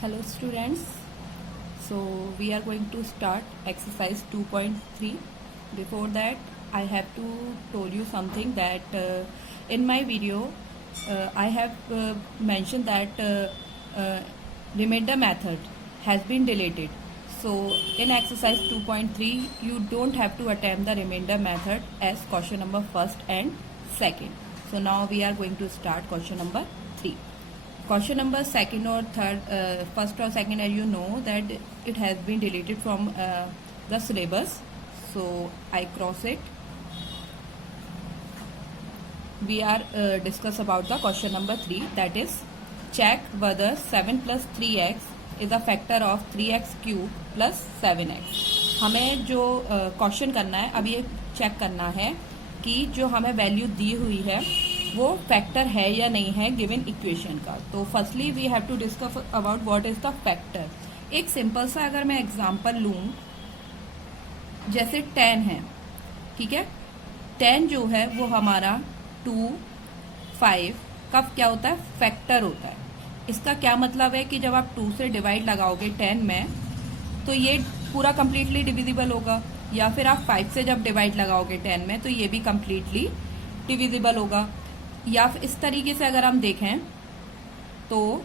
Hello students, so we are going to start exercise 2.3. Before that I have to told you something that in my video I have mentioned that remainder method has been deleted. So in exercise 2.3 you don't have to attempt the remainder method as question number first and second. So now we are going to start question number 3. Question number second or third, first or second, as you know that it has been deleted from the syllabus. So I cross it. We are discuss about the question number 3, that is check whether 7 plus 3x is a factor of 3x cube plus 7x. हमें जो question करना है, अब ये check करना है कि जो हमें वैल्यू दी हुई है वो फैक्टर है या नहीं है गिवन इक्वेशन का. तो firstly we have to discuss about what is the factor. एक सिंपल सा अगर मैं एग्जांपल लूं, जैसे 10 है, ठीक है. 10 जो है वो हमारा 2, 5 का क्या होता है, फैक्टर होता है. इसका क्या मतलब है कि जब आप 2 से डिवाइड लगाओगे 10 में तो ये पूरा कंप्लीटली डिविजिबल होगा, या फिर आप 5 से जब डिवाइड लगाओगे 10 में तो ये भी कंप्लीटली डिविजिबल होगा. या फिर इस तरीके से अगर हम देखें तो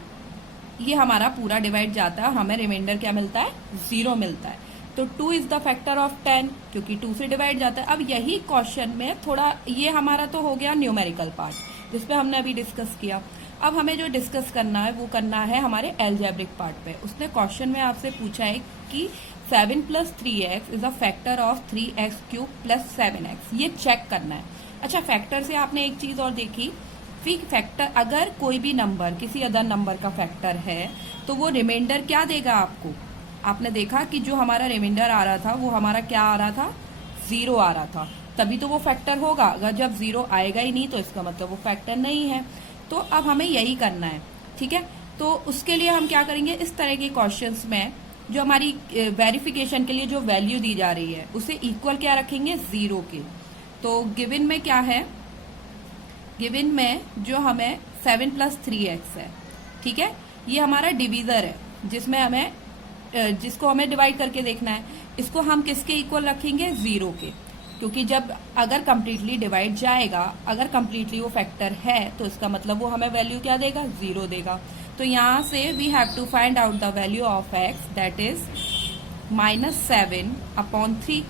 ये हमारा पूरा डिवाइड जाता है, हमें रिमाइंडर क्या मिलता है, 0 मिलता है. तो 2 इज द फैक्टर ऑफ 10 क्योंकि 2 से डिवाइड जाता है. अब यही क्वेश्चन में थोड़ा, ये हमारा तो हो गया न्यूमेरिकल पार्ट जिसपे हमने अभी डिस्कस किया. अब हमें जो डिस्कस करना है वो करना है हमारे एल्जेब्रिक पार्ट पे. उसने क्वेश्चन में आपसे पूछा है कि 7 plus 3x is a factor of 3x cube plus 7x. ये चेक करना है. अच्छा, फैक्टर से आपने एक चीज और देखी, फिर फैक्टर अगर कोई भी नंबर किसी अदर नंबर का फैक्टर है तो वो रिमाइंडर क्या देगा आपको. आपने देखा कि जो हमारा रिमाइंडर आ रहा था वो हमारा क्या आ रहा था, 0 आ रहा था. तभी तो वो फैक्टर होगा. अगर जब 0 आएगा ही नहीं तो इसका मतलब वो फैक्टर नहीं है. तो अब हमें यही करना है, ठीक है. तो उसके लिए हम क्या करेंगे, इस तरह के क्वेश्चंस में जो हमारी वेरिफिकेशन के लिए जो वैल्यू दी जा रही है उसे इक्वल क्या रखेंगे, 0 के. तो गिवन में क्या है, गिवन में जो हमें 7 प्लस 3x है, ठीक है, ये हमारा डिवीजर है जिसमें हमें जिसको हमें डिवाइड करके देखना है. इसको हम किसके इक्वल रखेंगे, 0 के, क्योंकि जब अगर कंप्लीटली डिवाइड जाएगा, अगर कंप्लीटली वो फैक्टर है तो इसका मतलब वो हमें वैल्यू क्या देगा, 0 देगा. तो यहाँ से we have to find out the value of x, that is -7/3.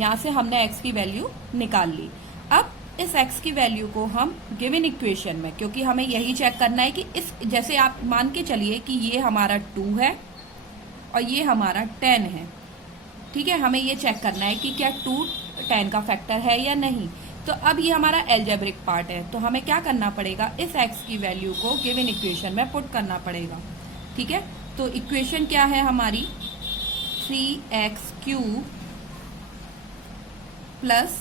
यहाँ से हमने x की वैल्यू निकाल ली. अब इस x की वैल्यू को हम गिवन इक्वेशन में, क्योंकि हमें यही चेक करना है कि इस, जैसे आप मान के चलिए कि ये हमारा 2 है और ये हमारा 10 है, ठीक है. हमें ये चेक करना है कि क्या 2 10 का फैक्टर है या नहीं. तो अब ये हमारा एल्जेब्रिक पार्ट है, तो हमें क्या करना पड़ेगा, इस x की वैल्यू को गिवन इक्वेशन में पुट करना पड़ेगा, ठीक है. तो इक्वेशन क्या है हमारी, 3x क्यूब प्लस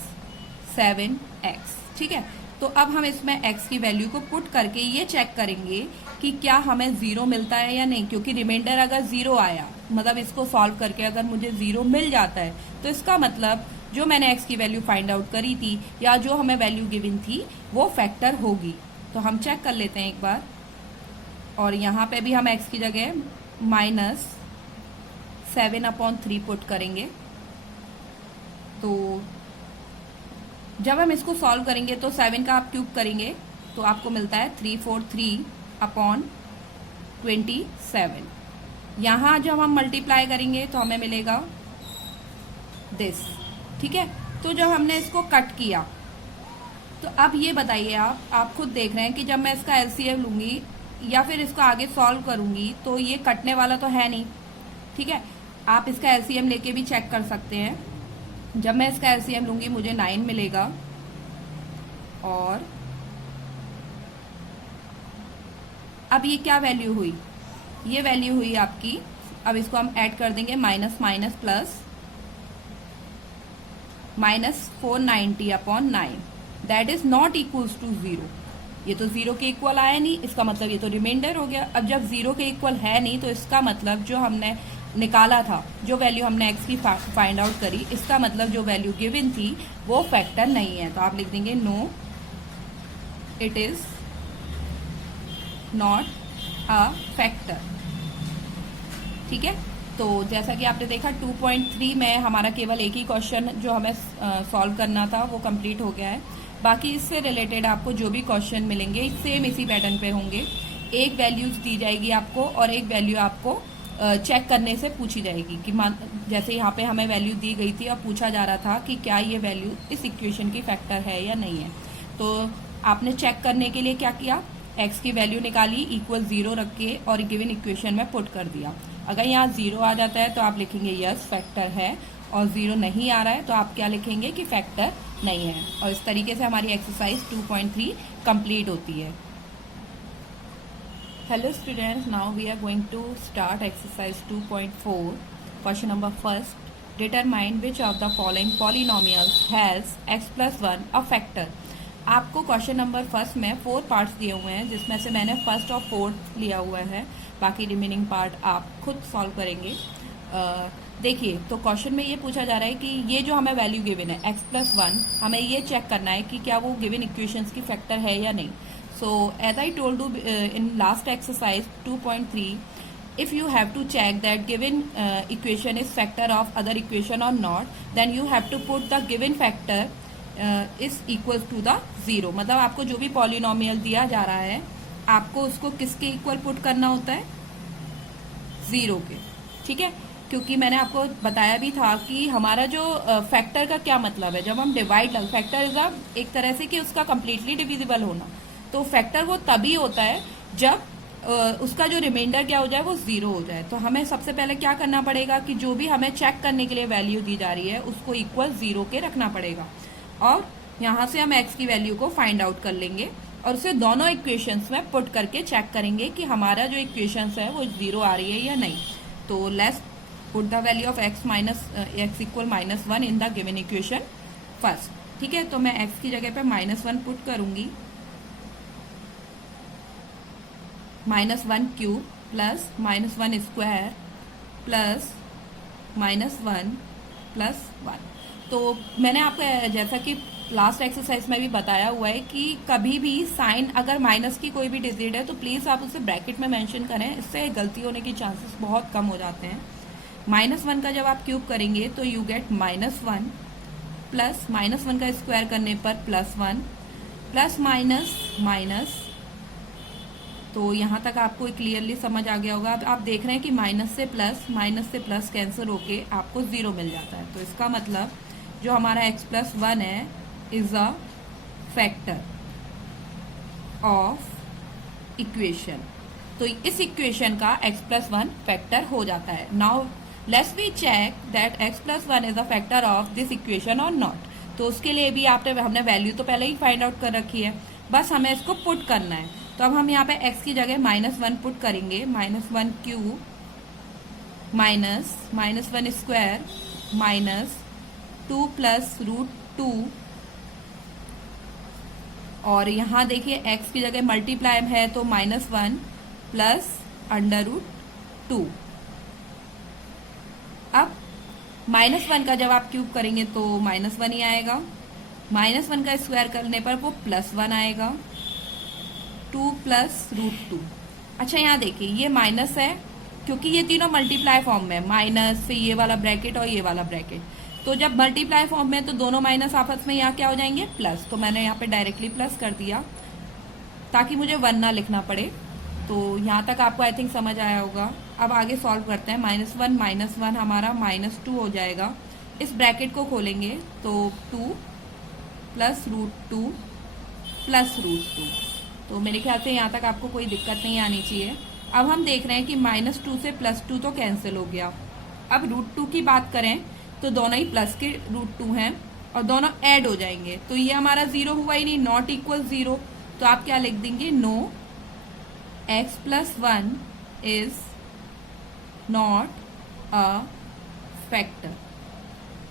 7x, ठीक है. तो अब हम इसमें x की वैल्यू को पुट करके ये चेक करेंगे कि क्या हमें 0 मिलता है या नहीं, क्योंकि रिमाइंडर अगर 0 आया, मतलब इसको सॉल्व करके अगर मुझे 0 मिल जाता है तो इसका मतलब जो मैंने x की वैल्यू फाइंड आउट करी थी या जो हमें वैल्यू गिवन थी वो फैक्टर होगी. तो हम चेक कर लेते हैं एक बार, और यहाँ पे भी हम x की जगह -7/3 पुट करेंगे. तो जब हम इसको सॉल्व करेंगे तो 7 का आप क्यूब करेंगे तो आपको मिलता है 343/27. यहाँ जब हम मल्टीप्लाई करेंगे तो हमें मिलेगा दिस, ठीक है. तो जब हमने इसको कट किया तो अब ये बताइए, आप खुद देख रहे हैं कि जब मैं इसका एलसीएम लूंगी या फिर इसको आगे सॉल्व करूंगी तो ये कटने वाला तो है नहीं, ठीक है. आप इसका एलसीएम लेके भी चेक कर सकते हैं. जब मैं इसका एलसीएम लूंगी मुझे 9 मिलेगा, और अब ये क्या वैल्यू हुई, ये वैल्यू हुई आपकी, अब इसको हम ऐड कर देंगे minus minus plus -490/9, that is not equals to 0. ये तो 0 के इक्वल आया नहीं, इसका मतलब ये तो रिमाइंडर हो गया. अब जब 0 के इक्वल है नहीं तो इसका मतलब जो हमने निकाला था, जो वैल्यू हमने x की फाइंड आउट करी, इसका मतलब जो वैल्यू गिवन थी वो फैक्टर नहीं है. तो आप लिख देंगे no, it is not a factor. ठीक है, तो जैसा कि आपने देखा 2.3 में हमारा केवल एक ही क्वेश्चन जो हमें सॉल्व करना था वो कंप्लीट हो गया है। बाकी इससे रिलेटेड आपको जो भी क्वेश्चन मिलेंगे सेम इसी पैटर्न पे होंगे। एक वैल्यूज दी जाएगी आपको और एक वैल्यू आपको चेक करने से पूछी जाएगी कि जैसे यहाँ पे हमें वैल्यू दी गई थी और पूछा जा रहा था कि क्या ये वैल्यू इस इक्वेशन की फैक्टर है या नहीं है। तो आपने चेक करने के लिए क्या किया, x की वैल्यू निकाली, इक्वल 0 रख के और गिवन इक्वेशन में पुट कर दिया। अगर यहाँ 0 आ जाता है तो आप लिखेंगे यस फैक्टर है, और 0 नहीं आ रहा है तो आप क्या लिखेंगे कि फैक्टर नहीं है। और इस तरीके से हमारी एक्सरसाइज 2.3 कंप्लीट होती है। Hello students, now we are going to start exercise 2.4. Question number first. Determine which of the following polynomials has x plus 1 a factor. आपको क्वेश्चन नंबर फर्स्ट में 4 पार्ट्स दिए हुए हैं, जिसमें से मैंने फर्स्ट और फोर्थ लिया हुआ है। बाकी रिमेनिंग पार्ट आप खुद सॉल्व करेंगे। देखिए, तो क्वेश्चन में ये पूछा जा रहा है कि ये जो हमें वैल्यू गिवन है x plus 1, हमें ये चेक करना है कि क्या वो गिवन इक्वेशंस की फैक्टर है या नहीं। So as I told you in last exercise 2.3, if you have to check that given equation is factor of other equation or not, then you have to put the given factor is equals to the 0। मतलब आपको जो भी polynomial दिया जा रहा है आपको उसको किसके इक्वल पुट करना होता है, 0 के। ठीक है, क्योंकि मैंने आपको बताया भी था कि हमारा जो फैक्टर का क्या मतलब है। जब हम डिवाइड, फैक्टर इज एक तरह से कि उसका कंप्लीटली डिविजिबल होना। तो फैक्टर वो तभी होता है जब उसका जो रिमाइंडर क्या हो जाए वो 0 हो जाए। तो हमें सबसे पहले क्या करना पड़ेगा कि जो भी हमें चेक करने के लिए वैल्यू दी जा रही है उसको इक्वल 0 के रखना पड़ेगा, और यहाँ से हम x की वैल्यू को फाइंड आउट कर लेंगे और उसे दोनों इक्वेशंस में पुट करके चेक करेंगे कि हमारा जो इक्वेशंस है वो 0 आ रही है या नहीं। तो let's put the value of x equal -1 in the given equation first. ठीक है, तो मैं x की जगह पे -1 पुट करूंगी। -1 cube plus -1 square plus -1 plus 1। तो मैंने आपको जैसा कि लास्ट एक्सरसाइज में भी बताया हुआ है कि कभी भी साइन अगर माइनस की कोई भी डिजिट है तो प्लीज आप उसे ब्रैकेट में मेंशन करें, इससे गलती होने की चांसेस बहुत कम हो जाते हैं। -1 का जब आप क्यूब करेंगे तो यू गेट -1 प्लस -1 का स्क्वायर करने पर +1 प्लस माइनस। तो यहाँ तक आपको क्लियरली समझ आ गया होगा। अब आप देख रहे हैं कि माइनस से प्लस कैंसिल होके आपको 0 मिल जाता है। तो इसका मतलब जो हमारा x plus 1 है is a factor of equation. तो इस इक्वेशन का x plus 1 फैक्टर हो जाता है। Now let's we check that x plus 1 is a factor of this equation और नॉट। तो उसके लिए भी हमने वैल्यू तो पहले ही फाइंड आउट कर रखी है, बस हमें इसको पुट करना है। तो अब हम यहाँ पे x की जगह -1 पुट करेंगे। -1 क्यूब -1 स्क्वायर -2 प्लस √2, और यहाँ देखिए x की जगह मल्टीप्लाई है तो -1 प्लस √2। अब -1 का जब आप क्यूब करेंगे तो -1 ही आएगा। -1 का स्क्वायर करने पर वो +1 आएगा, 2 प्लस √2। अच्छा, यहाँ देखिए ये माइनस है क्योंकि ये तीनों मल्टीप्लाई फॉर्म में, माइनस से ये वाला ब्रैकेट और ये वाला ब्रैकेट। तो जब मल्टीप्लाई फॉर्म में तो दोनों माइनस आपस में यहाँ क्या हो जाएंगे, प्लस। तो मैंने यहाँ पे डायरेक्टली प्लस कर दिया ताकि मुझे 1 ना लिखना पड़े। तो यहाँ तक आपको आई थिंक समझ आया होगा। अब आगे सॉल्व करते हैं। -1 हमारा -2 हो जाएगा। इस ब्रैकेट को खोलेंगे तो 2 प्लस √2 प्लस √2। तो मेरे ख्याल से यहाँ तक आपको कोई दिक्कत नहीं आनी चाहिए। अब हम देख रहे हैं कि -2 से +2 तो कैंसिल हो गया। अब √2 की बात करें तो दोनों ही प्लस के √2 हैं और दोनों ऐड हो जाएंगे। तो ये हमारा 0 हुआ ही नहीं, नॉट इक्वल 0। तो आप क्या लिख देंगे, no x plus 1 is not a factor.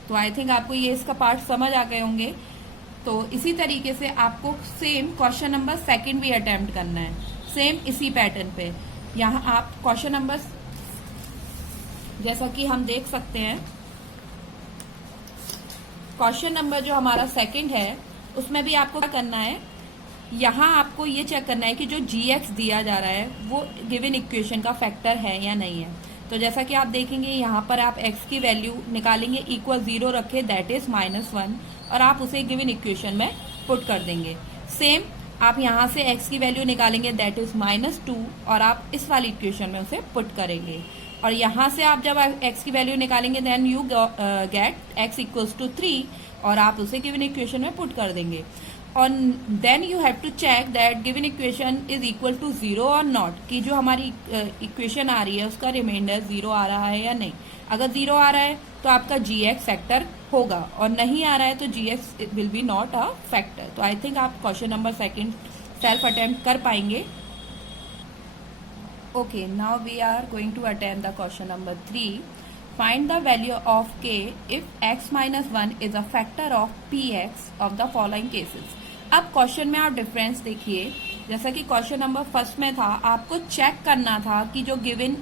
तो आई थिंक आपको ये इसका पार्ट समझ आ गए होंगे। तो इसी तरीके से आपको सेम क्वेश्चन नंबर 2 भी अटेम्प्ट करना है, सेम इसी पैटर्न पे। यहाँ आप क्वेश्चन नंबर जैसा कि हम देख सकते हैं, क्वेश्चन नंबर जो हमारा 2 है उसमें भी आपको क्या करना है, यहाँ आपको ये चेक करना है कि जो gx दिया जा रहा है वो गिवन इक्वेशन का फैक्टर है या नहीं है। तो जैसा कि आप देखेंगे यहाँ पर आप x की वैल्यू निकालेंगे, इक्वल 0 रखे, दैट इज -1, और आप उसे गिवन इक्वेशन में पुट कर देंगे। सेम आप यहाँ से x की वैल्यू निकालेंगे, दैट इज -2, और आप इस वाली इक्वेशन में उसे पुट करेंगे। और यहाँ से आप जब x की वैल्यू निकालेंगे, then you get x equals to 3, और आप उसे गिवन इक्वेशन में पुट कर देंगे। और then you have to check that given equation is equal to 0 और नॉट, कि जो हमारी इक्वेशन आ रही है उसका रिमाइंडर 0 आ रहा है या नहीं। अगर 0 आ रहा है तो आपका gx फैक्टर होगा, और नहीं आ रहा है तो gx will be not a factor. तो आई थिंक आप क्वेश्चन नंबर 2 सेल्फ अटेम्प्ट कर पाएंगे। Okay, now we are going to attempt the question number 3। Find the value of k if x minus 1 is a factor of px of the following cases। अब question में आप difference देखिए, जैसा कि question number 1 में था, आपको check करना था कि जो गिवन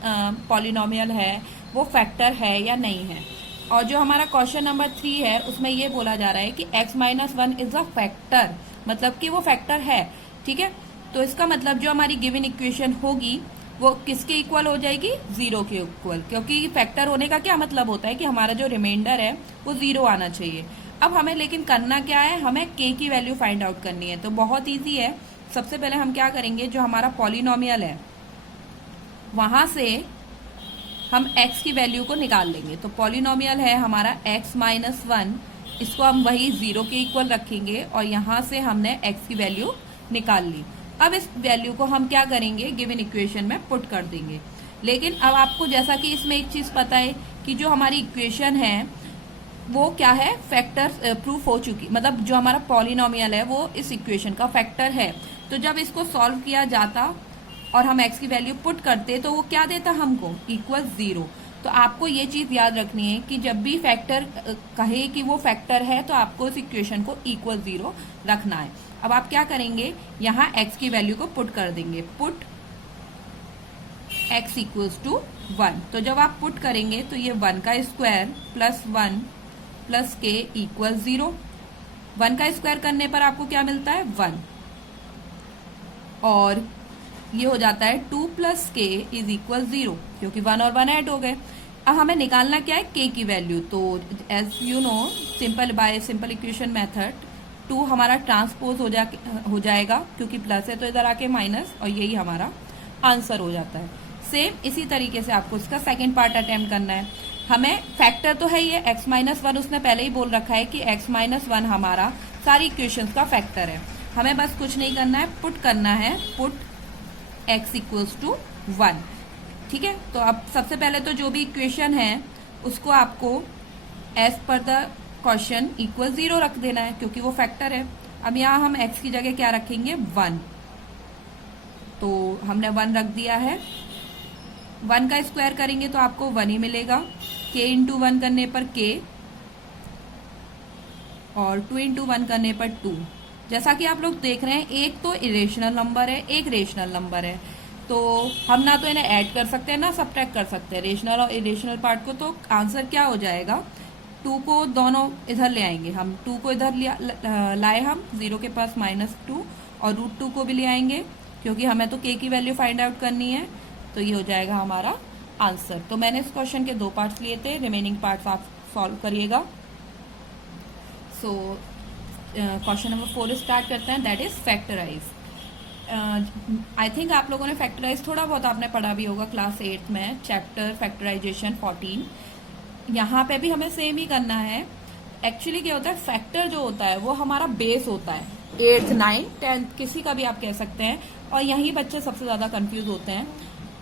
पॉलिनोमियल है वो फैक्टर है या नहीं है। और जो हमारा क्वेश्चन नंबर 3 है उसमें ये बोला जा रहा है कि x minus 1 is a factor, मतलब कि वो फैक्टर है। ठीक है, तो इसका मतलब जो हमारी गिवन इक्वेशन होगी वो किसके इक्वल हो जाएगी, 0 के इक्वल, क्योंकि फैक्टर होने का क्या मतलब होता है कि हमारा जो रिमाइंडर है वो 0 आना चाहिए। अब हमें लेकिन करना क्या है, हमें k की वैल्यू फाइंड आउट करनी है। तो बहुत इजी है, सबसे पहले हम क्या करेंगे, जो हमारा पॉलिनोमियल है वहां से हम x की वैल्यू को निकाल लेंगे। तो पॉलिनोमियल है हमारा x माइनस 1, इसको हम वही 0 के इक्वल रखेंगे, और यहां से हमने x की वैल्यू निकाल ली। अब इस वैल्यू को हम क्या करेंगे, गिवन इक्वेशन में पुट कर देंगे। लेकिन अब आपको जैसा कि इसमें एक चीज पता है कि जो हमारी इक्वेशन है वो क्या है, फैक्टर प्रूफ हो चुकी, मतलब जो हमारा पॉलिनोमियल है वो इस इक्वेशन का फैक्टर है। तो जब इसको सॉल्व किया जाता और हम x की वैल्यू पुट करते तो वो क्या देता हमको, इक्वल 0। तो आपको ये चीज याद रखनी है कि जब भी फैक्टर कहे कि वो फैक्टर है तो आपको इस इक्वेशन को इक्वल 0 रखना है। अब आप क्या करेंगे, यहाँ x की वैल्यू को पुट कर देंगे, पुट x इक्वल्स टू 1। तो जब आप पुट करेंगे तो ये 1 का square plus 1 plus k equal 0। 1 का स्क्वायर करने पर आपको क्या मिलता है, 1, और ये हो जाता है 2 प्लस k इज इक्वल 0, क्योंकि 1 और 1 ऐड हो गए। अब हमें निकालना क्या है, k की वैल्यू। तो as you know, simple by simple equation method 2 हमारा ट्रांसपोज हो जाएगा, क्योंकि प्लस है तो इधर आके माइनस, और यही हमारा आंसर हो जाता है। सेम इसी तरीके से आपको इसका सेकंड पार्ट अटेम्प्ट करना है। हमें फैक्टर तो है ये x माइनस 1, उसने पहले ही बोल रखा है कि x माइनस 1 हमारा सारी इक्वेशंस का फैक्टर है। हमें बस कुछ नहीं करना है, पुट करना है, पुट x इक्वल्स टू 1। ठीक है, तो अब सबसे पहले तो जो भी इक्वेशन है उसको आपको as per the question equal 0 रख देना है, क्योंकि वो फैक्टर है। अब यहाँ हम x की जगह क्या रखेंगे, 1। तो हमने 1 रख दिया है। 1 का स्क्वायर करेंगे तो आपको 1 ही मिलेगा, k इंटू 1 करने पर k, और 2 इंटू 1 करने पर 2। जैसा कि आप लोग देख रहे हैं, एक तो इरेशनल नंबर है, एक रेशनल नंबर है, तो हम ना तो इन्हें ऐड कर सकते हैं ना सब्ट्रैक्ट कर सकते हैं, रेशनल और इरेशनल पार्ट को। तो आंसर क्या हो जाएगा, 2 को दोनों इधर ले आएंगे हम, 2 को इधर लाए हम, 0 के पास -2, और √2 को भी ले आएंगे, क्योंकि हमें तो k की वैल्यू फाइंड आउट करनी है। तो ये हो जाएगा हमारा आंसर। तो मैंने इस क्वेश्चन के 2 पार्ट्स लिए थे, रिमेनिंग पार्ट्स आप सॉल्व करिएगा। सो क्वेश्चन नंबर 4 स्टार्ट करते हैं, that is factorise. I think आप लोगों ने फैक्टराइज थोड़ा बहुत आपने पढ़ा भी होगा क्लास 8 में, चैप्टर फैक्टराइजेशन 14। यहाँ पे भी हमें सेम ही करना है। एक्चुअली क्या होता है, फैक्टर जो होता है वो हमारा बेस होता है, 8th 9th 10th किसी का भी आप कह सकते हैं, और यही बच्चे सबसे ज्यादा कंफ्यूज होते हैं।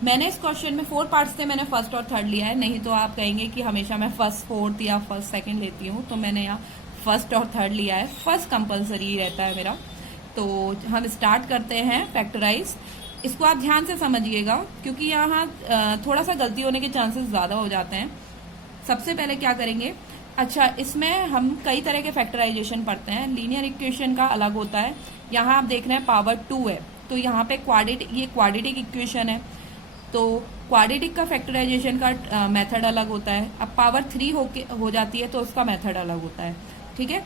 मैंने इस क्वेश्चन में 4 पार्ट्स थे, मैंने फर्स्ट और थर्ड लिया है, नहीं तो आप कहेंगे कि हमेशा मैं फर्स्ट 4th या फर्स्ट 2nd लेती हूँ, तो मैंने यहाँ फर्स्ट और थर्ड लिया है। फर्स्ट कंपलसरी ही रहता है मेरा। तो हम स्टार्ट करते हैं फैक्टराइज। इसको आप ध्यान से समझिएगा, क्योंकि यहाँ थोड़ा सा गलती होने के चांसेस ज्यादा हो जाते हैं। सबसे पहले क्या करेंगे, अच्छा इसमें हम कई तरह के फैक्टराइजेशन पढ़ते हैं। लीनियर इक्वेशन का अलग होता है, यहाँ आप देख रहे हैं पावर 2 है, तो यहाँ पे ये क्वाड्रेटिक इक्वेशन है, तो क्वाड्रेटिक का फैक्टराइजेशन का मेथड अलग होता है। अब पावर 3 हो जाती है तो उसका मेथड अलग होता है। ठीक है,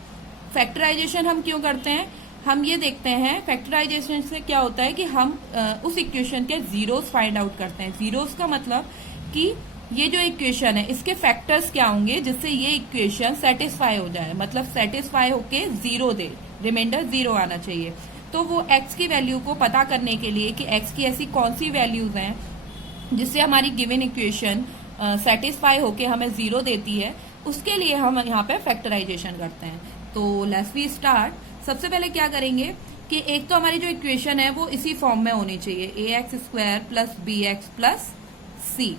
फैक्टराइजेशन हम क्यों करते हैं, हम ये देखते हैं फैक्टराइजेशन से क्या होता है कि हम उस इक्वेशन के जीरोस फाइंड आउट करते हैं। जीरोस का मतलब कि ये जो इक्वेशन है इसके फैक्टर्स क्या होंगे जिससे ये इक्वेशन सेटिस्फाई हो जाए, मतलब सेटिस्फाई होके 0 दे, रिमाइंडर 0 आना चाहिए। तो वो x की वैल्यू को पता करने के लिए कि x की ऐसी कौन सी वैल्यूज हैं जिससे हमारी गिवन इक्वेशन सेटिस्फाई होके हमें 0 देती है, उसके लिए हम यहाँ पे फैक्टराइजेशन करते हैं। तो लेट्स वी स्टार्ट। सबसे पहले क्या करेंगे कि एक तो हमारी जो इक्वेशन है वो इसी फॉर्म में होनी चाहिए, ax² plus bx plus c,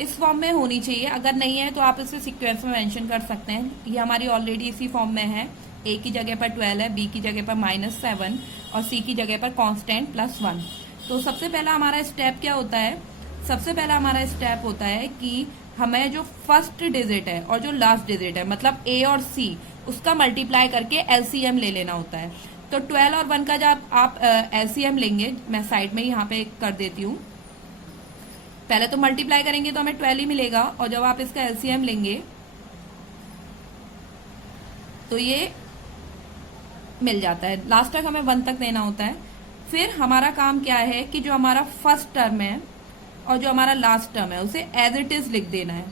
इस फॉर्म में होनी चाहिए। अगर नहीं है तो आप इसे सीक्वेंस में मेंशन कर सकते हैं। ये हमारी ऑलरेडी इसी फॉर्म में है, a की जगह पर 12 है, b की जगह पर -7 और c की जगह पर कांस्टेंट +1। तो सबसे पहला हमारा स्टेप क्या होता है, सबसे पहला हमारा स्टेप होता है कि हमें जो फर्स्ट डिजिट है और जो लास्ट डिजिट है मतलब a और c, उसका मल्टीप्लाई करके एलसीएम ले लेना होता है। तो 12 और 1 का जब आप एलसीएम लेंगे, मैं साइड में यहाँ पे कर देती हूँ, पहले तो मल्टीप्लाई करेंगे तो हमें 12 ही मिलेगा, और जब आप इसका एलसीएम लेंगे तो ये मिल जाता है। लास्ट तक हमें 1 तक देना होता है। फिर हमारा काम क्या है कि जो हमारा फर्स्ट टर्म है और जो हमारा लास्ट टर्म है उसे एज इट इज लिख देना है।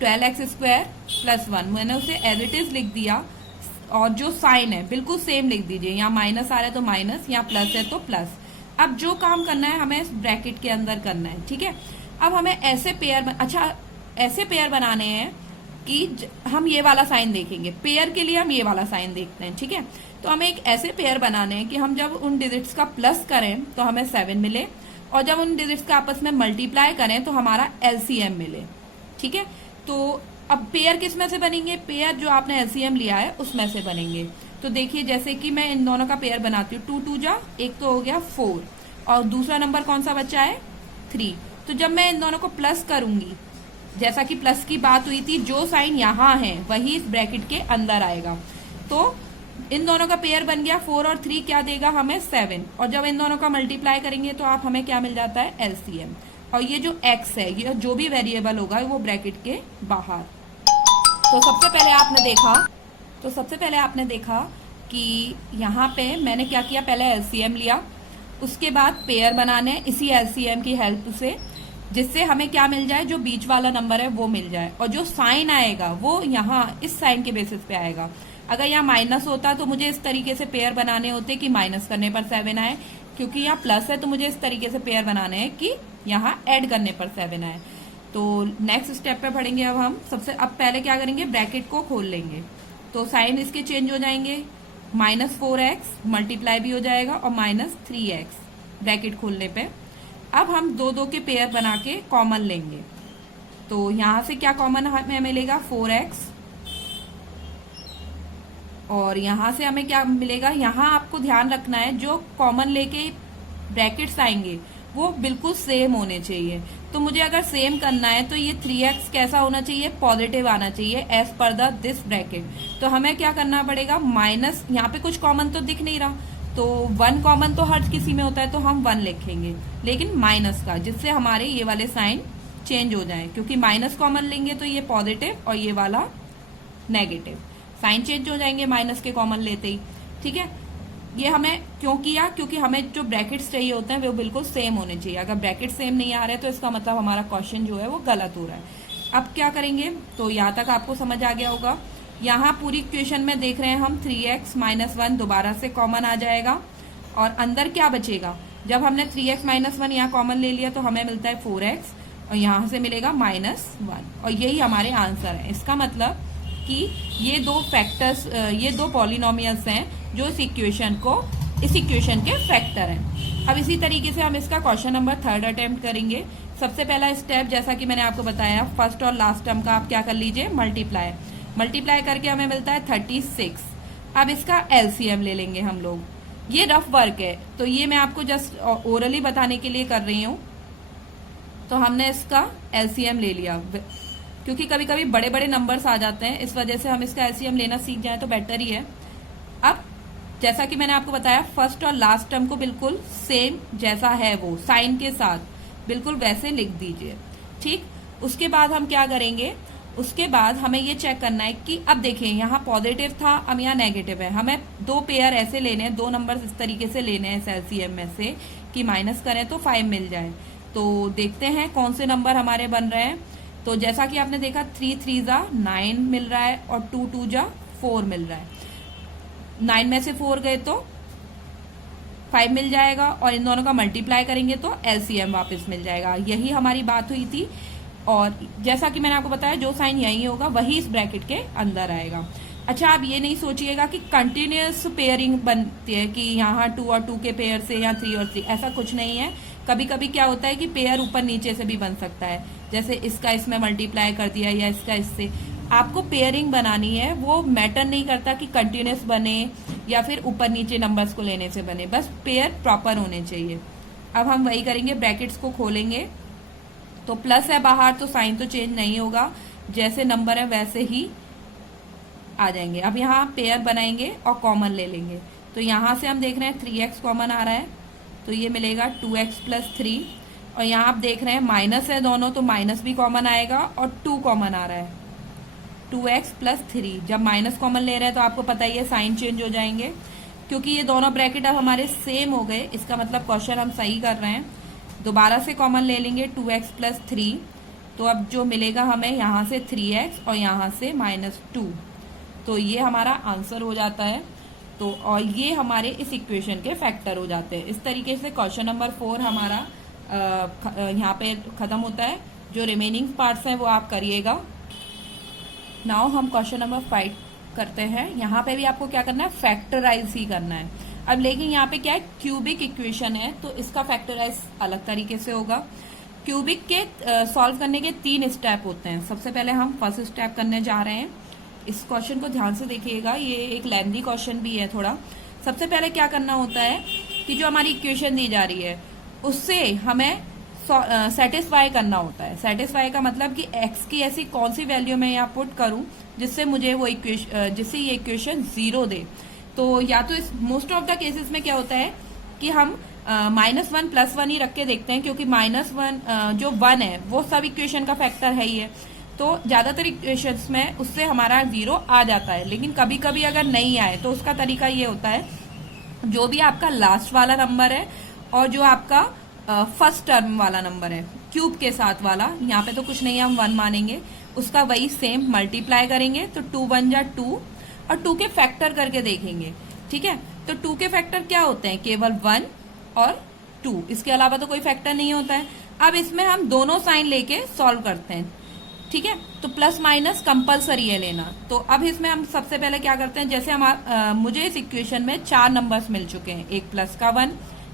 12x² प्लस 1, मैंने उसे एज इट इज लिख दिया, और जो साइन है बिल्कुल सेम लिख दीजिए। यहाँ माइनस आ रहा है तो माइनस, यहाँ प्लस है तो प्लस। अब जो काम करना है हमें इस ब्रैकेट के अंदर करना है, ठीक है। अब हमें ऐसे पेयर, अच्छा ऐसे पेयर बनाने हैं कि हम ये वाला साइन देखेंगे, पेयर के लिए हम ये वाला साइन देखते हैं, ठीक है। तो हमें एक ऐसे पेयर बनाने हैं कि हम जब उन डिजिट्स का प्लस करें तो हमें 7 मिले, और जब उन डिजिट्स का आपस में मल्टीप्लाई करें तो हमारा एलसीएम मिले, ठीक है। तो अब पेयर किस में से बनेंगे, पेयर जो आपने एलसीएम लिया है उसमें से बनेंगे। तो देखिए जैसे कि मैं इन दोनों का पेयर बनाती हूँ, 2 2 जा, एक तो हो गया 4 और दूसरा नंबर कौन सा बचा है 3। तो जब मैं इन दोनों को प्लस करूंगी, जैसा कि प्लस की बात हुई थी, जो साइन यहाँ है वही इस ब्रैकेट के अंदर आएगा। तो इन दोनों का पेयर बन गया, 4 और 3 क्या देगा हमें 7, और जब इन दोनों का मल्टीप्लाई करेंगे तो आप हमें क्या मिल जाता है एलसीएम। और ये जो x है, ये जो भी वेरिएबल होगा वो ब्रैकेट के बाहर। तो सबसे पहले आपने देखा कि यहाँ पे मैंने क्या किया, पहले एलसीएम लिया, उसके बाद पेयर बनाने इसी एलसीएम की हेल्प से, जिससे हमें क्या मिल जाए, जो बीच वाला नंबर है वो मिल जाए, और जो साइन आएगा वो यहाँ इस साइन के बेसिस पे आएगा। अगर यहाँ माइनस होता तो मुझे इस तरीके से पेयर बनाने होते कि माइनस करने पर 7 आए, क्योंकि यहाँ प्लस है तो मुझे इस तरीके से पेयर बनाने हैं कि यहाँ ऐड करने पर 7 आए। तो नेक्स्ट स्टेप पे पढ़ेंगे अब हम। अब पहले क्या करेंगे, ब्रैकेट को खोल लेंगे, तो साइन इसके चेंज हो जाएंगे, -4x मल्टीप्लाई भी हो जाएगा और -3x ब्रैकेट खोलने पे। अब हम 2 2 के पेयर बना के कॉमन लेंगे, तो यहाँ से क्या कॉमन हमें मिलेगा 4x, और यहाँ से हमें क्या मिलेगा, यहाँ आपको ध्यान रखना है जो कॉमन लेके ब्रैकेट्स आएंगे वो बिल्कुल सेम होने चाहिए। तो मुझे अगर सेम करना है तो ये 3x कैसा होना चाहिए, पॉजिटिव आना चाहिए एज पर दिस ब्रैकेट। तो हमें क्या करना पड़ेगा, माइनस, यहाँ पे कुछ कॉमन तो दिख नहीं रहा, तो 1 कॉमन तो हर किसी में होता है तो हम 1 लिखेंगे, लेकिन माइनस का, जिससे हमारे ये वाले साइन चेंज हो जाए, क्योंकि माइनस कॉमन लेंगे तो ये पॉजिटिव और ये वाला नेगेटिव, साइन चेंज हो जाएंगे माइनस के कॉमन लेते ही, ठीक है। ये हमें क्यों किया, क्योंकि हमें जो ब्रैकेट्स चाहिए होते हैं वो बिल्कुल सेम होने चाहिए। अगर ब्रैकेट सेम नहीं आ रहे तो इसका मतलब हमारा क्वेश्चन जो है वो गलत हो रहा है। अब क्या करेंगे, तो यहाँ तक आपको समझ आ गया होगा। यहाँ पूरी इक्वेशन में देख रहे हैं हम 3x - 1 दोबारा से कॉमन आ जाएगा, और अंदर क्या बचेगा, जब हमने 3x - 1 यहाँ कॉमन ले लिया तो हमें मिलता है 4x, और यहाँ से मिलेगा -1, और यही हमारे आंसर है। इसका मतलब कि ये 2 फैक्टर्स, ये 2 पॉलिनोमियल्स हैं जो इस इक्वेशन के फैक्टर हैं। अब इसी तरीके से हम इसका क्वेश्चन नंबर 3 अटेम्प्ट करेंगे। सबसे पहला स्टेप, जैसा कि मैंने आपको बताया, फर्स्ट और लास्ट टर्म का आप क्या कर लीजिए, मल्टीप्लाई करके हमें मिलता है 36। अब इसका एलसीएम ले लेंगे हम लोग। ये रफ वर्क है तो ये मैं आपको जस्ट ओरली बताने के लिए कर रही हूँ। तो हमने इसका एलसीएम ले लिया, क्योंकि कभी कभी बड़े बड़े नंबर्स आ जाते हैं, इस वजह से हम इसका एलसीएम लेना सीख जाए तो बेटर ही है। अब जैसा कि मैंने आपको बताया, फर्स्ट और लास्ट टर्म को बिल्कुल सेम जैसा है वो साइन के साथ बिल्कुल वैसे लिख दीजिए, ठीक। उसके बाद हम क्या करेंगे, उसके बाद हमें ये चेक करना है कि अब देखिए यहाँ पॉजिटिव था, अब यहाँ नेगेटिव है। हमें 2 पेयर ऐसे लेने हैं, 2 नंबर इस तरीके से लेने हैं एलसीएम में से कि माइनस करें तो 5 मिल जाए। तो देखते हैं कौन से नंबर हमारे बन रहे हैं। तो जैसा कि आपने देखा 3 3 जा 9 मिल रहा है और 2 2 जा 4 मिल रहा है। 9 में से 4 गए तो 5 मिल जाएगा और इन दोनों का मल्टीप्लाई करेंगे तो एलसीएम वापस मिल जाएगा। यही हमारी बात हुई थी और जैसा कि मैंने आपको बताया जो साइन यही होगा वही इस ब्रैकेट के अंदर आएगा। अच्छा, आप ये नहीं सोचिएगा कि कंटिन्यूअस पेयरिंग बनती है कि यहाँ 2 और 2 के पेयर से या 3 और 3, ऐसा कुछ नहीं है। कभी कभी क्या होता है कि पेयर ऊपर नीचे से भी बन सकता है, जैसे इसका इसमें मल्टीप्लाई कर दिया या इसका इससे। आपको पेयरिंग बनानी है, वो मैटर नहीं करता कि कंटिन्यूअस बने या फिर ऊपर नीचे नंबर्स को लेने से बने, बस पेयर प्रॉपर होने चाहिए। अब हम वही करेंगे, ब्रैकेट्स को खोलेंगे तो प्लस है बाहर तो साइन तो चेंज नहीं होगा, जैसे नंबर है वैसे ही आ जाएंगे। अब यहाँ पेयर बनाएंगे और कॉमन ले लेंगे। तो यहाँ से हम देख रहे हैं 3x कॉमन आ रहा है तो ये मिलेगा 2x प्लस 3, और यहाँ आप देख रहे हैं माइनस है दोनों तो माइनस भी कॉमन आएगा और 2 कॉमन आ रहा है 2x प्लस 3। जब माइनस कॉमन ले रहे हैं तो आपको पता ही है साइन चेंज हो जाएंगे। क्योंकि ये दोनों ब्रैकेट अब हमारे सेम हो गए, इसका मतलब क्वेश्चन हम सही कर रहे हैं। दोबारा से कॉमन ले लेंगे 2x प्लस 3, तो अब जो मिलेगा हमें यहाँ से 3x और यहाँ से -2, तो ये हमारा आंसर हो जाता है। तो और ये हमारे इस इक्वेशन के फैक्टर हो जाते हैं। इस तरीके से क्वेश्चन नंबर 4 हमारा यहाँ पे खत्म होता है। जो रिमेनिंग पार्ट्स हैं वो आप करिएगा। नाउ हम क्वेश्चन नंबर 5 करते हैं। यहाँ पे भी आपको क्या करना है, फैक्टराइज ही करना है। अब लेकिन यहाँ पे क्या है, क्यूबिक इक्वेशन है तो इसका फैक्टराइज अलग तरीके से होगा। क्यूबिक के सॉल्व करने के 3 स्टेप होते हैं। सबसे पहले हम फर्स्ट स्टेप करने जा रहे हैं। इस क्वेश्चन को ध्यान से देखिएगा, ये एक लेंथी क्वेश्चन भी है थोड़ा। सबसे पहले क्या करना होता है कि जो हमारी इक्वेशन दी जा रही है उससे हमें सेटिस्फाई करना होता है। सेटिस्फाई का मतलब कि x की ऐसी कौन सी वैल्यू मैं यहाँ पुट करूं जिससे मुझे वो इक्वेशन, जिससे ये इक्वेशन 0 दे। तो या तो इस मोस्ट ऑफ द केसेस में क्या होता है कि हम -1 +1 ही रख के देखते हैं, क्योंकि -1 जो 1 है वो सब इक्वेशन का फैक्टर है ही है। तो ज्यादातर इक्वेशंस में उससे हमारा 0 आ जाता है। लेकिन कभी कभी अगर नहीं आए तो उसका तरीका ये होता है, जो भी आपका लास्ट वाला नंबर है और जो आपका फर्स्ट टर्म वाला नंबर है क्यूब के साथ वाला, यहाँ पे तो कुछ नहीं है हम 1 मानेंगे, उसका वही सेम मल्टीप्लाई करेंगे तो 2 1 जा 2 और 2 के फैक्टर करके देखेंगे। ठीक है, तो 2 के फैक्टर क्या होते हैं, केवल 1 और 2, इसके अलावा तो कोई फैक्टर नहीं होता है। अब इसमें हम दोनों साइन लेके सॉल्व करते हैं। ठीक है, तो प्लस माइनस कंपलसरी है लेना। तो अब इसमें हम सबसे पहले क्या करते हैं, जैसे मुझे इस इक्वेशन में 4 नंबर्स मिल चुके हैं, एक प्लस का 1,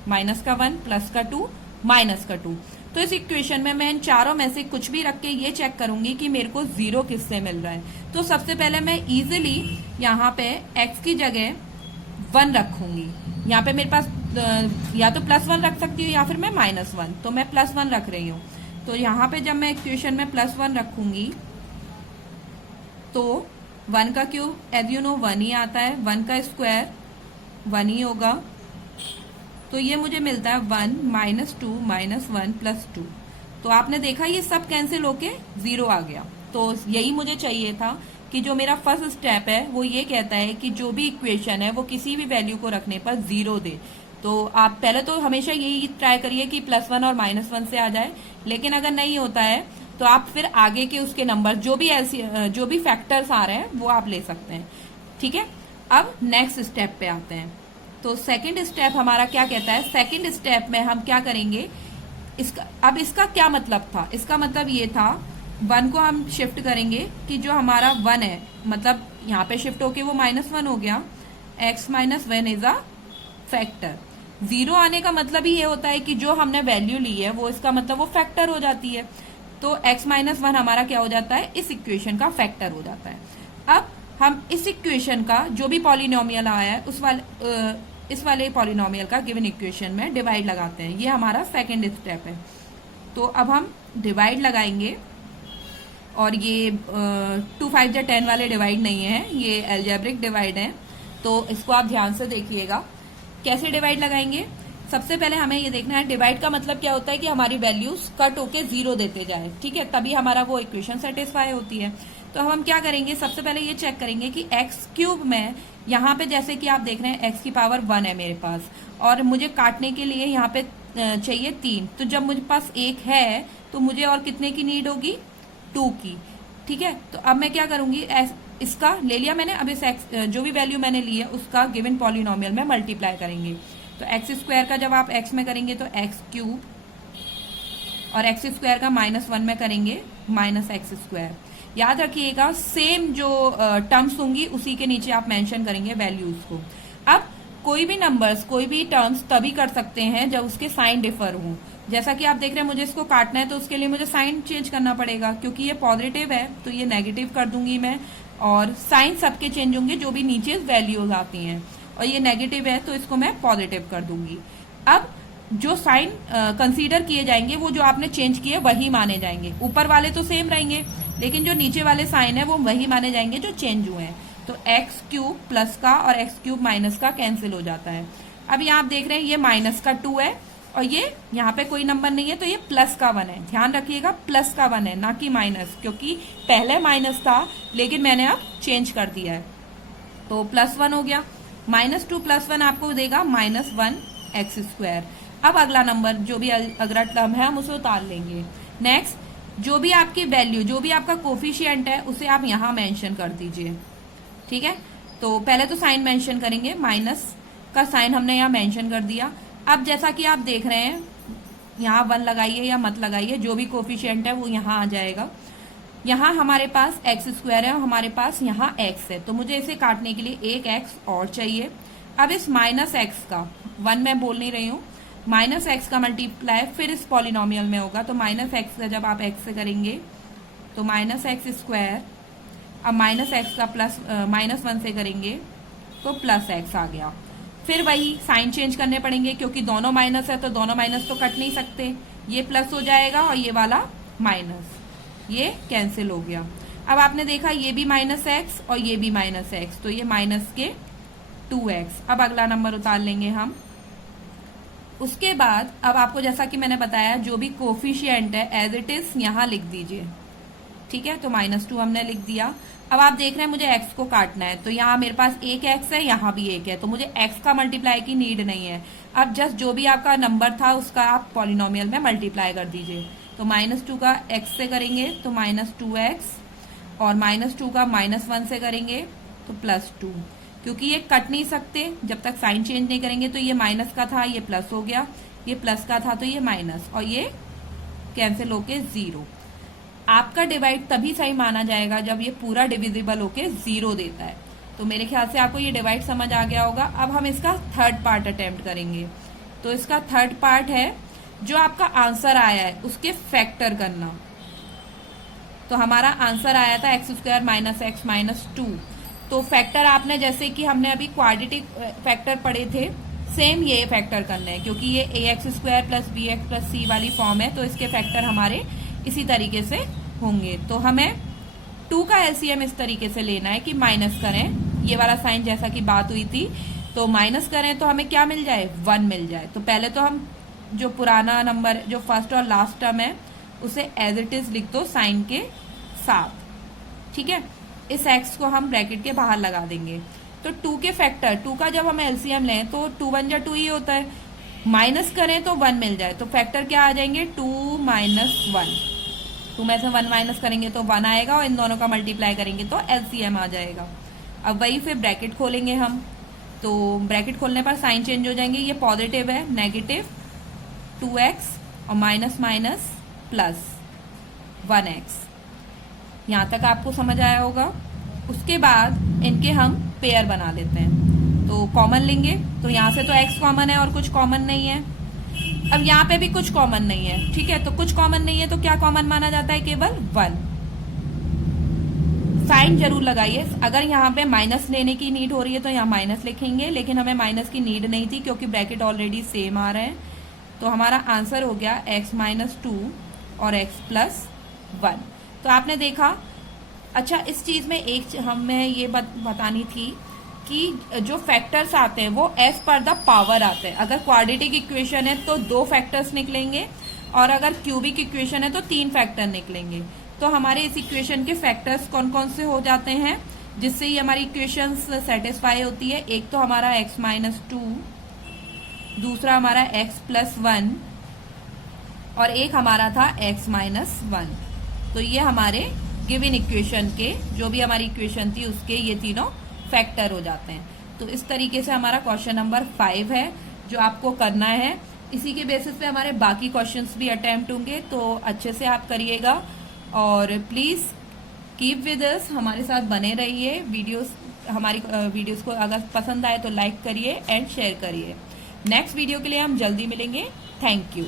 माइनस का 1, प्लस का 2, माइनस का 2। तो इस इक्वेशन में मैं इन चारों में से कुछ भी रख के ये चेक करूंगी कि मेरे को 0 किससे मिल रहा है। तो सबसे पहले मैं इजीली यहाँ पे x की जगह 1 रखूंगी। यहाँ पे मेरे पास या तो +1 रख सकती हूँ या फिर मैं -1, तो मैं +1 रख रही हूँ। तो यहाँ पे जब मैं इक्वेशन में +1 रखूंगी तो 1 का क्यूब एज यू नो 1 ही आता है, 1 का स्क्वायर 1 ही होगा। तो ये मुझे मिलता है 1 -2 -1 +2। तो आपने देखा ये सब कैंसिल होके 0 आ गया। तो यही मुझे चाहिए था कि जो मेरा फर्स्ट स्टेप है वो ये कहता है कि जो भी इक्वेशन है वो किसी भी वैल्यू को रखने पर 0 दे। तो आप पहले तो हमेशा यही ट्राई करिए कि +1 और -1 से आ जाए। लेकिन अगर नहीं होता है तो आप फिर आगे के उसके नंबर जो भी फैक्टर्स आ रहे हैं वो आप ले सकते हैं। ठीक है, अब नेक्स्ट स्टेप पे आते हैं। तो सेकंड स्टेप हमारा क्या कहता है, सेकंड स्टेप में हम क्या करेंगे, इसका क्या मतलब था, इसका मतलब ये था 1 को हम शिफ्ट करेंगे कि जो हमारा 1 है, मतलब यहाँ पे शिफ्ट होके वो -1 हो गया। x -1 is a factor. 0 आने का मतलब ही ये होता है कि जो हमने वैल्यू ली है वो इसका मतलब वो फैक्टर हो जाती है। तो x -1 हमारा क्या हो जाता है, इस इक्वेशन का फैक्टर हो जाता है। अब हम इस इक्वेशन का जो भी पॉलिनोमियल आया है इस वाले पॉलिनोमियल का गिवन इक्वेशन में डिवाइड लगाते हैं। ये हमारा सेकंड स्टेप है। तो अब हम डिवाइड लगाएंगे और ये 2 5 जा 10 वाले डिवाइड नहीं है, ये एल्जेब्रिक डिवाइड है। तो इसको आप ध्यान से देखिएगा कैसे डिवाइड लगाएंगे। सबसे पहले हमें ये देखना है डिवाइड का मतलब क्या होता है कि हमारी वैल्यूज कट होके 0 देते जाए। ठीक है, तभी हमारा वो इक्वेशन सेटिस्फाई होती है। तो हम क्या करेंगे, सबसे पहले ये चेक करेंगे कि x³ में यहाँ पे जैसे कि आप देख रहे हैं x की पावर 1 है मेरे पास, और मुझे काटने के लिए यहाँ पे चाहिए 3, तो जब मुझे पास 1 है तो मुझे और कितने की नीड होगी, 2 की। ठीक है, तो अब मैं क्या करूंगी, इसका ले लिया मैंने, अब इस x जो भी वैल्यू मैंने ली है उसका गिवन पॉलिनोमियल में मल्टीप्लाई करेंगे। तो एक्स स्क्वायर का जब आप x में करेंगे तो एक्स क्यूब, और एक्स स्क्वायर का -1 में करेंगे -x²। याद रखिएगा सेम जो टर्म्स होंगी उसी के नीचे आप मेंशन करेंगे वैल्यूज को। अब कोई भी नंबर्स, कोई भी टर्म्स तभी कर सकते हैं जब उसके साइन डिफर हों। जैसा कि आप देख रहे हैं मुझे इसको काटना है तो उसके लिए मुझे साइन चेंज करना पड़ेगा, क्योंकि ये पॉजिटिव है तो ये नेगेटिव कर दूंगी मैं, और साइन सबके चेंज होंगे जो भी नीचे वैल्यूज आती हैं, और ये नेगेटिव है तो इसको मैं पॉजिटिव कर दूंगी। अब जो साइन कंसीडर किए जाएंगे वो जो आपने चेंज किए वही माने जाएंगे, ऊपर वाले तो सेम रहेंगे लेकिन जो नीचे वाले साइन है वो वही माने जाएंगे जो चेंज हुए हैं। तो एक्स क्यूब प्लस का और एक्स क्यूब माइनस का कैंसिल हो जाता है। अब यहाँ आप देख रहे हैं ये -2 है और ये यहाँ पे कोई नंबर नहीं है तो ये +1 है। ध्यान रखिएगा +1 है ना कि माइनस, क्योंकि पहले माइनस था लेकिन मैंने अब चेंज कर दिया है तो +1 हो गया। -2 + 1 आपको देगा -1x²। अब अगला नंबर जो भी अगला टर्म है हम उसे उतार लेंगे। नेक्स्ट, जो भी आपकी वैल्यू, जो भी आपका कोफिशिएंट है उसे आप यहाँ मेंशन कर दीजिए। ठीक है, तो पहले तो साइन मेंशन करेंगे, माइनस का साइन हमने यहाँ मेंशन कर दिया। अब जैसा कि आप देख रहे हैं यहाँ 1 लगाइए या मत लगाइए, जो भी कोफिशिएंट है वो यहाँ आ जाएगा। यहाँ हमारे पास x² है और हमारे पास यहाँ x है, तो मुझे इसे काटने के लिए एक x और चाहिए। अब इस -x का, 1 मैं बोल नहीं रही हूँ, -x का मल्टीप्लाई फिर इस पॉलिनोमियल में होगा। तो -x का जब आप x से करेंगे तो -x², अब -x का -1 से करेंगे तो +x आ गया। फिर वही साइन चेंज करने पड़ेंगे क्योंकि दोनों माइनस है तो दोनों माइनस तो कट नहीं सकते, ये प्लस हो जाएगा और ये वाला माइनस, ये कैंसिल हो गया। अब आपने देखा ये भी -x और ये भी -x, तो ये माइनस के 2x। अब अगला नंबर उतार लेंगे हम। उसके बाद अब आपको जैसा कि मैंने बताया जो भी कोफिशिएंट है एज इट इज यहाँ लिख दीजिए। ठीक है, तो -2 हमने लिख दिया। अब आप देख रहे हैं मुझे x को काटना है, तो यहाँ मेरे पास एक x है, यहाँ भी एक है, तो मुझे x का मल्टीप्लाई की नीड नहीं है। अब जस्ट जो भी आपका नंबर था उसका आप पॉलिनोमियल में मल्टीप्लाई कर दीजिए। तो -2 का x से करेंगे तो -2x, और -2 का -1 से करेंगे तो +2। क्योंकि ये कट नहीं सकते जब तक साइन चेंज नहीं करेंगे, तो ये माइनस का था ये प्लस हो गया, ये प्लस का था तो ये माइनस, और ये कैंसिल होके 0। आपका डिवाइड तभी सही माना जाएगा जब ये पूरा डिविजिबल होके 0 देता है। तो मेरे ख्याल से आपको ये डिवाइड समझ आ गया होगा। अब हम इसका थर्ड पार्ट अटेम्प्ट करेंगे। तो इसका थर्ड पार्ट है जो आपका आंसर आया है उसके फैक्टर करना। तो हमारा आंसर आया था x² - x - 2। तो फैक्टर आपने, जैसे कि हमने अभी क्वाड्रेटिक फैक्टर पढ़े थे, सेम ये फैक्टर करने हैं, क्योंकि ये ax² + bx + c वाली फॉर्म है तो इसके फैक्टर हमारे इसी तरीके से होंगे। तो हमें 2 का एलसीएम इस तरीके से लेना है कि माइनस करें, ये वाला साइन जैसा कि बात हुई थी, तो माइनस करें तो हमें क्या मिल जाए, 1 मिल जाए। तो पहले तो हम जो पुराना नंबर, जो फर्स्ट और लास्ट टर्म है, उसे एज इट इज लिख दो साइन के साथ। ठीक है, इस x को हम ब्रैकेट के बाहर लगा देंगे। तो 2 के फैक्टर, 2 का जब हम एलसीएम लें तो 2 × 1 = 2 ही होता है, माइनस करें तो 1 मिल जाए। तो फैक्टर क्या आ जाएंगे, 2 - 1। 2 में से 1 माइनस करेंगे तो 1 आएगा, और इन दोनों का मल्टीप्लाई करेंगे तो एलसीएम आ जाएगा। अब वही फिर ब्रैकेट खोलेंगे हम, तो ब्रैकेट खोलने पर साइन चेंज हो जाएंगे, ये पॉजिटिव है, नेगेटिव 2x और माइनस माइनस प्लस 1x। यहाँ तक आपको समझ आया होगा। उसके बाद इनके हम पेयर बना लेते हैं। तो कॉमन लेंगे, तो यहाँ से तो x कॉमन है और कुछ कॉमन नहीं है। अब यहाँ पे भी कुछ कॉमन नहीं है, ठीक है, तो कुछ कॉमन नहीं है तो क्या कॉमन माना जाता है, केवल 1। साइन जरूर लगाइए। अगर यहाँ पे माइनस लेने की नीड हो रही है तो यहाँ माइनस लिखेंगे, लेकिन हमें माइनस की नीड नहीं थी क्योंकि ब्रैकेट ऑलरेडी सेम आ रहे हैं। तो हमारा आंसर हो गया x - 2 और x + 1। तो आपने देखा। अच्छा, इस चीज में एक हमें ये बतानी थी कि जो फैक्टर्स आते हैं वो एस पर द पावर आते हैं। अगर क्वाड्रेटिक इक्वेशन है तो 2 फैक्टर्स निकलेंगे, और अगर क्यूबिक इक्वेशन है तो 3 फैक्टर निकलेंगे। तो हमारे इस इक्वेशन के फैक्टर्स कौन कौन से हो जाते हैं जिससे ये हमारी इक्वेशन सेटिस्फाई होती है। एक तो हमारा x - 2 दूसरा हमारा x+1 और एक हमारा था x-1। तो ये हमारे गिवन इक्वेशन के, जो भी हमारी इक्वेशन थी उसके ये तीनों फैक्टर हो जाते हैं। तो इस तरीके से हमारा क्वेश्चन नंबर 5 है जो आपको करना है। इसी के बेसिस पे हमारे बाकी क्वेश्चंस भी अटेम्प्ट होंगे, तो अच्छे से आप करिएगा और प्लीज कीप विद अस, हमारे साथ बने रहिए। हमारी वीडियोस को अगर पसंद आए तो लाइक करिए एंड शेयर करिए। नेक्स्ट वीडियो के लिए हम जल्दी मिलेंगे। Thank you.